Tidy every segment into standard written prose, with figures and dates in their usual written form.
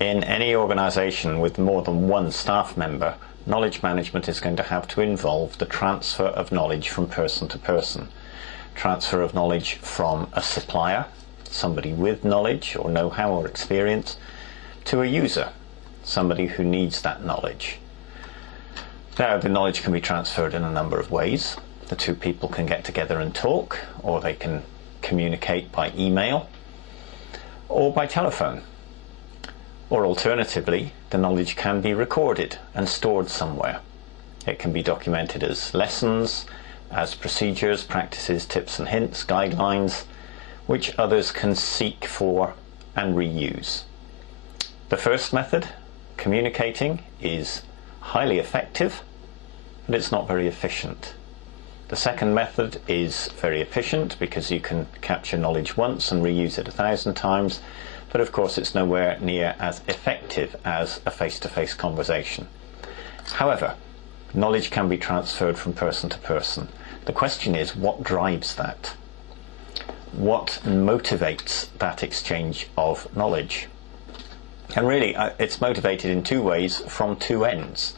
In any organisation with more than one staff member, knowledge management is going to have to involve the transfer of knowledge from person to person. Transfer of knowledge from a supplier, somebody with knowledge or know-how or experience, to a user, somebody who needs that knowledge. Now, the knowledge can be transferred in a number of ways. The two people can get together and talk, or they can communicate by email or by telephone. Or alternatively, the knowledge can be recorded and stored somewhere. It can be documented as lessons, as procedures, practices, tips and hints, guidelines, which others can seek for and reuse. The first method, communicating, is highly effective, but it's not very efficient. The second method is very efficient because you can capture knowledge once and reuse it 1,000 times, but of course it's nowhere near as effective as a face-to-face conversation. However, knowledge can be transferred from person to person. The question is, what drives that? What motivates that exchange of knowledge? And really, it's motivated in two ways from two ends.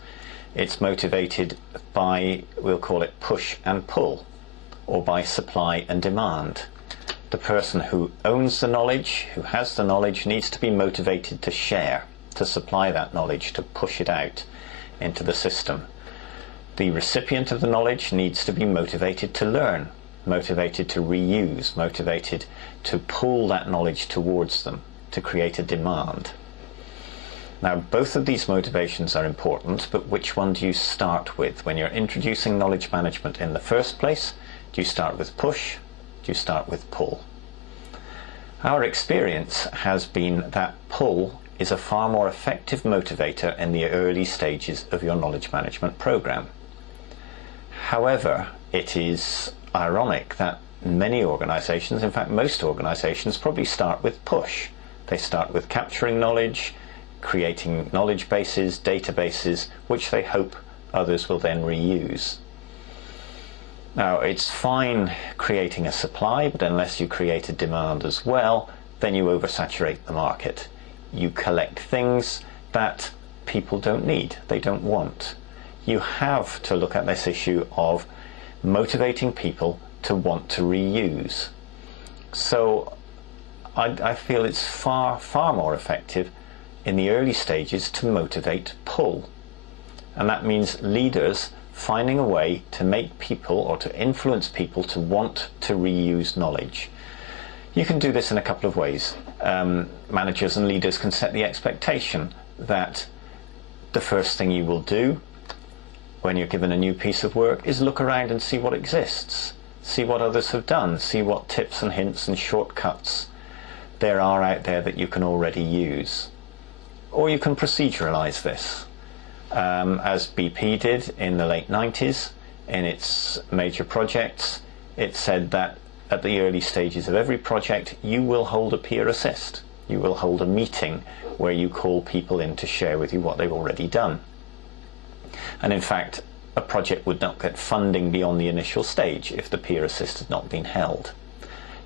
It's motivated by, we'll call it push and pull, or by supply and demand. The person who owns the knowledge, who has the knowledge, needs to be motivated to share, to supply that knowledge, to push it out into the system. The recipient of the knowledge needs to be motivated to learn, motivated to reuse, motivated to pull that knowledge towards them, to create a demand. Now, both of these motivations are important, but which one do you start with? When you're introducing knowledge management in the first place, do you start with push? Do you start with pull? Our experience has been that pull is a far more effective motivator in the early stages of your knowledge management program. However, it is ironic that many organizations, in fact most organizations, probably start with push. They start with capturing knowledge, creating knowledge bases, databases, which they hope others will then reuse. Now, it's fine creating a supply, but unless you create a demand as well, then you oversaturate the market. You collect things that people don't need, they don't want. You have to look at this issue of motivating people to want to reuse. So I feel it's far more effective in the early stages to motivate pull. And that means leaders finding a way to make people or to influence people to want to reuse knowledge. You can do this in a couple of ways. Managers and leaders can set the expectation that the first thing you will do when you're given a new piece of work is look around and see what exists, see what others have done, see what tips and hints and shortcuts there are out there that you can already use. Or you can proceduralize this, as BP did in the late 90s in its major projects. It said that at the early stages of every project you will hold a peer assist. You will hold a meeting where you call people in to share with you what they've already done. And in fact, a project would not get funding beyond the initial stage if the peer assist had not been held.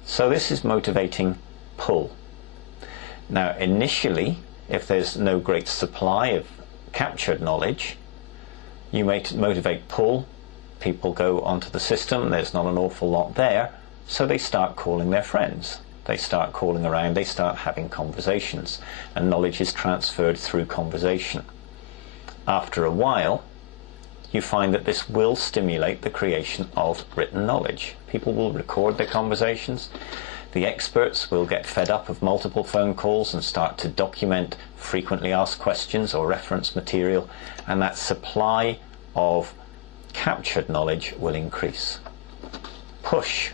So this is motivating pull. Now, initially, if there's no great supply of captured knowledge, you may motivate pull. People go onto the system, there's not an awful lot there, so they start calling their friends. They start calling around, they start having conversations, and knowledge is transferred through conversation. After a while, you find that this will stimulate the creation of written knowledge. People will record their conversations. The experts will get fed up of multiple phone calls and start to document frequently asked questions or reference material, and that supply of captured knowledge will increase. Push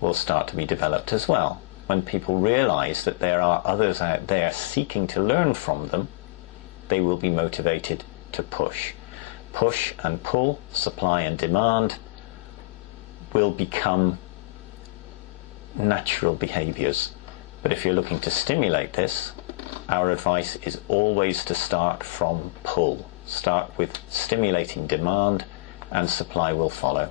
will start to be developed as well. When people realize that there are others out there seeking to learn from them, they will be motivated to push. Push and pull, supply and demand, will become natural behaviors. But if you're looking to stimulate this, our advice is always to start from pull. Start with stimulating demand, and supply will follow.